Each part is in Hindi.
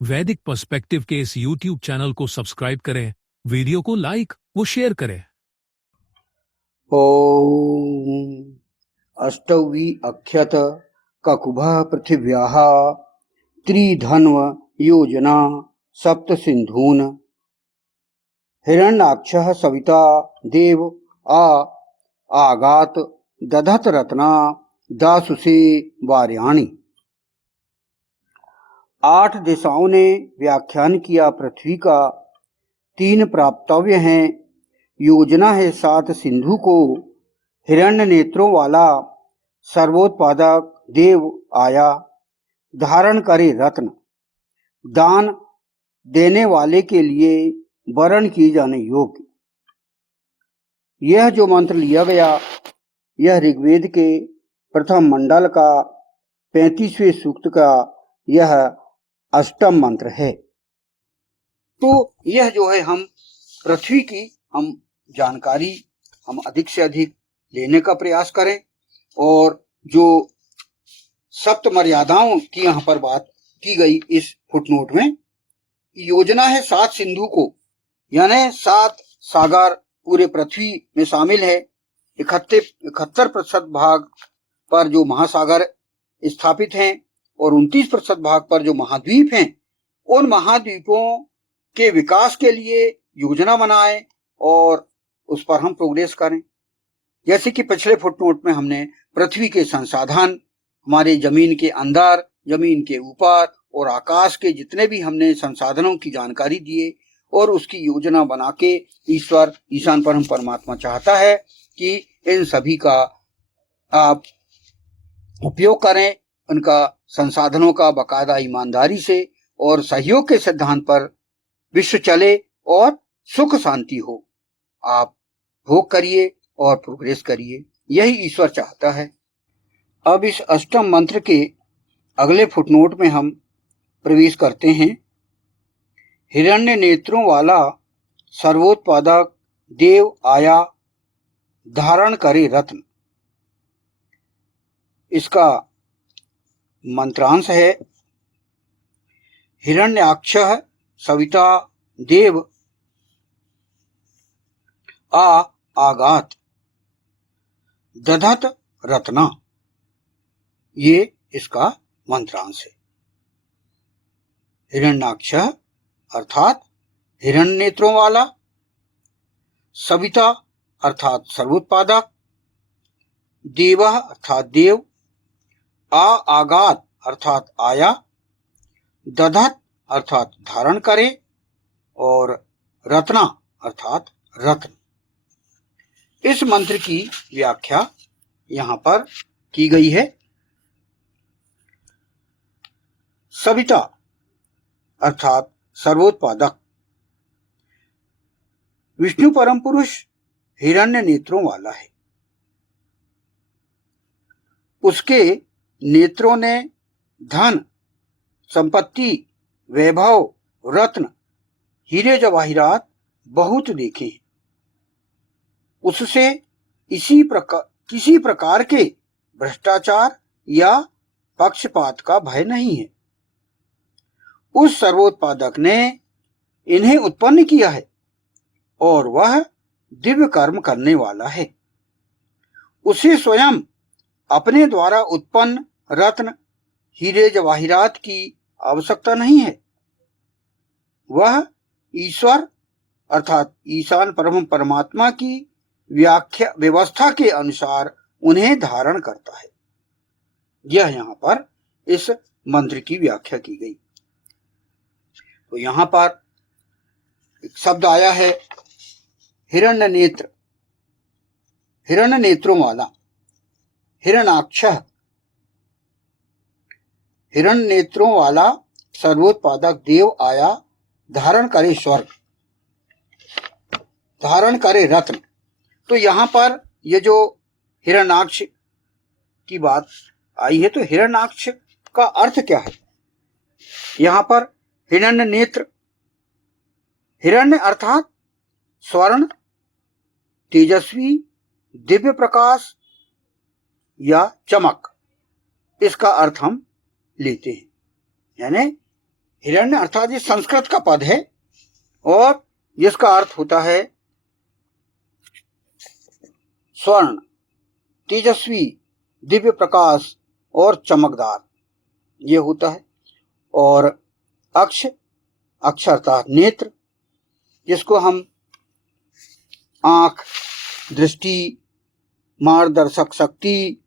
वैदिक पर्सपेक्टिव के इस YouTube चैनल को सब्सक्राइब करें, वीडियो को लाइक व शेयर करें। ॐ अष्टवी अक्षत ककुभः पृथिव्याः त्रिधन्व योजना सप्त सिन्धून् हिरण्याक्षः सविता देव आगात दधत रत्ना दासुषे वार्याणि। 8 दिशाओं ने व्याख्यान किया पृथ्वी का 3 प्राप्तव्य हैं। योजना है 7 सिंधु को। हिरण्य नेत्रों वाला सर्वोत्पादक देव आया, धारण करे रत्न। दान देने वाले के लिए वरण की जाने योग्य। यह जो मंत्र लिया गया यह ऋग्वेद के प्रथम मंडल का 35वें सूक्त का यह अष्टम मंत्र है। तो यह जो है हम पृथ्वी की हम जानकारी हम अधिक से अधिक लेने का प्रयास करें और जो सप्त मर्यादाओं की यहाँ पर बात की गई इस फुटनोट में, योजना है 7 सिंधु को, यानी 7 सागर पूरे पृथ्वी में शामिल है। 71% भाग पर जो महासागर स्थापित हैं और 29% भाग पर जो महाद्वीप हैं, उन महाद्वीपों के विकास के लिए योजना बनाएं और उस पर हम प्रोग्रेस करें। जैसे कि पिछले फुटनोट में हमने पृथ्वी के संसाधन, हमारे जमीन के अंदर, जमीन के ऊपर और आकाश के जितने भी हमने संसाधनों की जानकारी दिए और उसकी योजना बना के ईश्वर ईशान परम परमात्मा चाहता है कि इन सभी का आप उपयोग करें, उनका संसाधनों का बाकायदा ईमानदारी से और सहयोग के सिद्धांत पर विश्व चले और सुख शांति हो। आप भोग करिए और प्रोग्रेस करिए, यही ईश्वर चाहता है। अब इस अष्टम मंत्र के अगले फुटनोट में हम प्रवेश करते हैं। हिरण्य नेत्रों वाला सर्वोत्पादक देव आया, धारण करे रत्न। इसका मंत्रांश है हिरण्याक्षः सविता देव आगात दधत रत्ना। ये इसका मंत्रांश है। हिरण्याक्षः अर्थात हिरण्य नेत्रों वाला, सविता अर्थात सर्वोत्पादक, देवः अर्थात देव, आगात अर्थात आया, दधत अर्थात धारण करे और रत्ना अर्थात रत्न। इस मंत्र की व्याख्या यहां पर की गई है। सविता अर्थात सर्वोत्पादक, विष्णु परम पुरुष हिरण्य नेत्रों वाला है। उसके नेत्रों ने धन, संपत्ति, वैभव, रत्न, हीरे जवाहिरात बहुत देखे हैं। उससे किसी प्रकार के भ्रष्टाचार या पक्षपात का भय नहीं है। उस सर्वोत्पादक ने इन्हें उत्पन्न किया है और वह दिव्य कर्म करने वाला है। उसे स्वयं अपने द्वारा उत्पन्न रत्न, हीरे जवाहिरात की आवश्यकता नहीं है। वह ईश्वर अर्थात ईशान परम परमात्मा की व्याख्या व्यवस्था के अनुसार उन्हें धारण करता है। यह यहाँ पर इस मंत्र की व्याख्या की गई। तो यहाँ पर एक शब्द आया है हिरण्य नेत्र, हिरण्य नेत्रों वाला, हिरण्याक्षः, हिरण्य नेत्रों वाला सर्वोत्पादक देव आया, धारण करे स्वर्ग, धारण करे रत्न। तो यहाँ पर ये जो हिरण्याक्ष की बात आई है, तो हिरण्याक्ष का अर्थ क्या है? यहाँ पर हिरण्य नेत्र, हिरण्य अर्थात स्वर्ण, तेजस्वी, दिव्य प्रकाश या चमक, इसका अर्थ हम लेते हैं। यानी हिरण्य अर्थात ये संस्कृत का पद है और जिसका अर्थ होता है स्वर्ण, तेजस्वी, दिव्य प्रकाश और चमकदार, ये होता है। और अक्ष, अक्ष अर्थात नेत्र, जिसको हम आंख, दृष्टि, मार्गदर्शक शक्ति,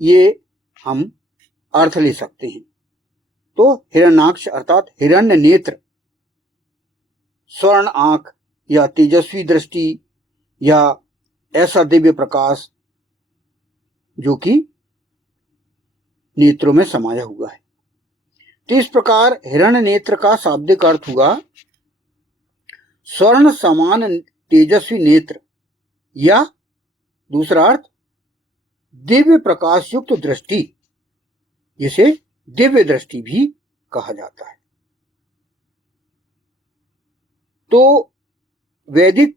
ये हम अर्थ ले सकते हैं। तो हिरण्याक्ष अर्थात हिरण्य नेत्र, स्वर्ण आंख या तेजस्वी दृष्टि या ऐसा दिव्य प्रकाश जो कि नेत्रों में समाया हुआ है। तो इस प्रकार हिरण्य नेत्र का शाब्दिक अर्थ हुआ स्वर्ण समान तेजस्वी नेत्र, या दूसरा अर्थ दिव्य प्रकाश युक्त दृष्टि, जिसे दिव्य दृष्टि भी कहा जाता है। तो वैदिक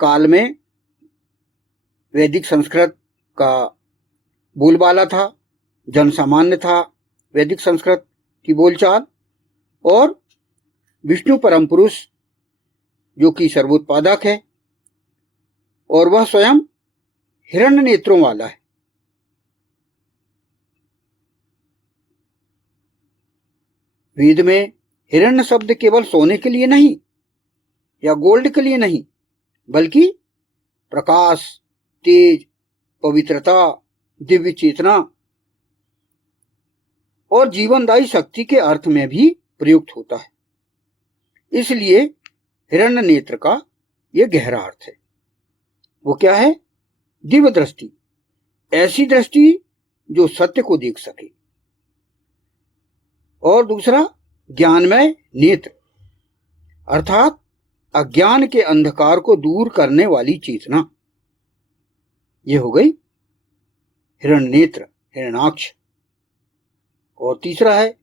काल में वैदिक संस्कृत का बोलबाला था, जनसामान्य था वैदिक संस्कृत की बोलचाल, और विष्णु परम पुरुष जो कि सर्वोत्पादक है और वह स्वयं हिरण्य नेत्रों वाला है। वेद में हिरण्य शब्द केवल सोने के लिए नहीं या गोल्ड के लिए नहीं, बल्कि प्रकाश, तेज, पवित्रता, दिव्य चेतना और जीवनदायी शक्ति के अर्थ में भी प्रयुक्त होता है। इसलिए हिरण्य नेत्र का यह गहरा अर्थ है। वो क्या है? दिव्य दृष्टि, ऐसी दृष्टि जो सत्य को देख सके। और दूसरा ज्ञानमय नेत्र, अर्थात अज्ञान के अंधकार को दूर करने वाली चेतना, ये हो गई हिरण्य नेत्र, हिरण्याक्ष। और तीसरा है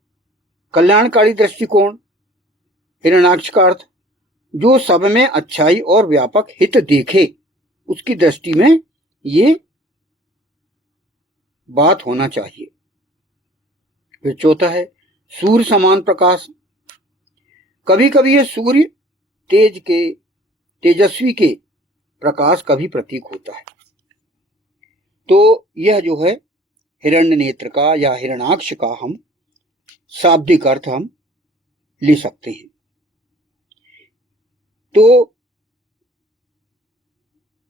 कल्याणकारी दृष्टिकोण। हिरण्याक्ष का अर्थ जो सब में अच्छाई और व्यापक हित देखे, उसकी दृष्टि में ये बात होना चाहिए। फिर चौथा है सूर्य समान प्रकाश। कभी कभी यह सूर्य तेजस्वी के प्रकाश का भी प्रतीक होता है। तो यह जो है हिरण्य नेत्र का या हिरण्याक्ष का हम शाब्दिक अर्थ हम ले सकते हैं। तो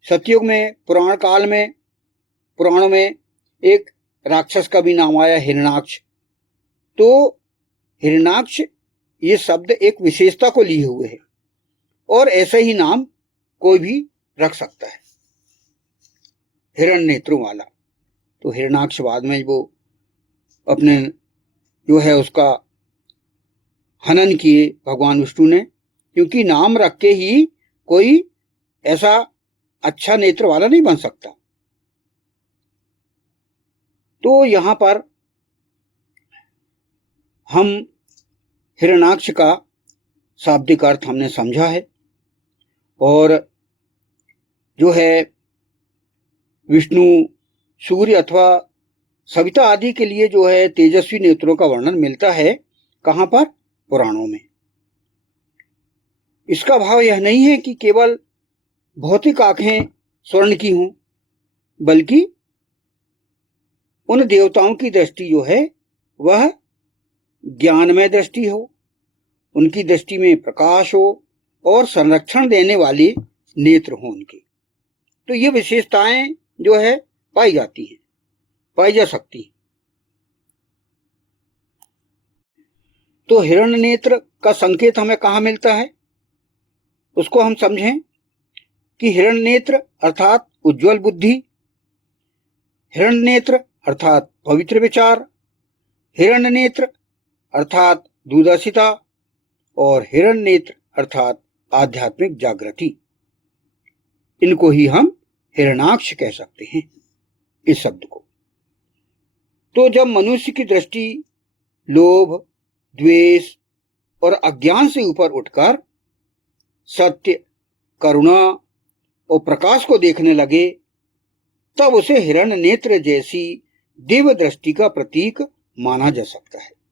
सतयुग में, पुराण काल में, पुराणों में एक राक्षस का भी नाम आया हिरण्याक्ष। तो हिरण्याक्ष ये शब्द एक विशेषता को लिए हुए है और ऐसे ही नाम कोई भी रख सकता है, हिरण्य नेत्रों वाला। तो हिरण्याक्ष बाद में वो अपने जो है उसका हनन किए भगवान विष्णु ने, क्योंकि नाम रख के ही कोई ऐसा अच्छा नेत्र वाला नहीं बन सकता। तो यहां पर हम हिरण्याक्ष का शाब्दिक अर्थ हमने समझा है। और जो है विष्णु, सूर्य अथवा सविता आदि के लिए जो है तेजस्वी नेत्रों का वर्णन मिलता है कहां पर? पुराणों में। इसका भाव यह नहीं है कि केवल भौतिक आंखें स्वर्ण की हों, बल्कि उन देवताओं की दृष्टि जो है वह ज्ञानमय दृष्टि हो, उनकी दृष्टि में प्रकाश हो और संरक्षण देने वाले नेत्र हो उनके। तो ये विशेषताएं जो है पाई जाती हैं, पाई जा सकती हैं। तो हिरण्य नेत्र का संकेत हमें कहाँ मिलता है, उसको हम समझें कि हिरण्य नेत्र अर्थात उज्जवल बुद्धि, हिरण्य नेत्र अर्थात पवित्र विचार, हिरण्य नेत्र अर्थात दूरदर्शिता और हिरण्य नेत्र अर्थात आध्यात्मिक जागृति। इनको ही हम हिरण्याक्ष कह सकते हैं, इस शब्द को। तो जब मनुष्य की दृष्टि लोभ, द्वेष और अज्ञान से ऊपर उठकर सत्य, करुणा और प्रकाश को देखने लगे, तब उसे हिरण्य नेत्र जैसी दिव्य दृष्टि का प्रतीक माना जा सकता है।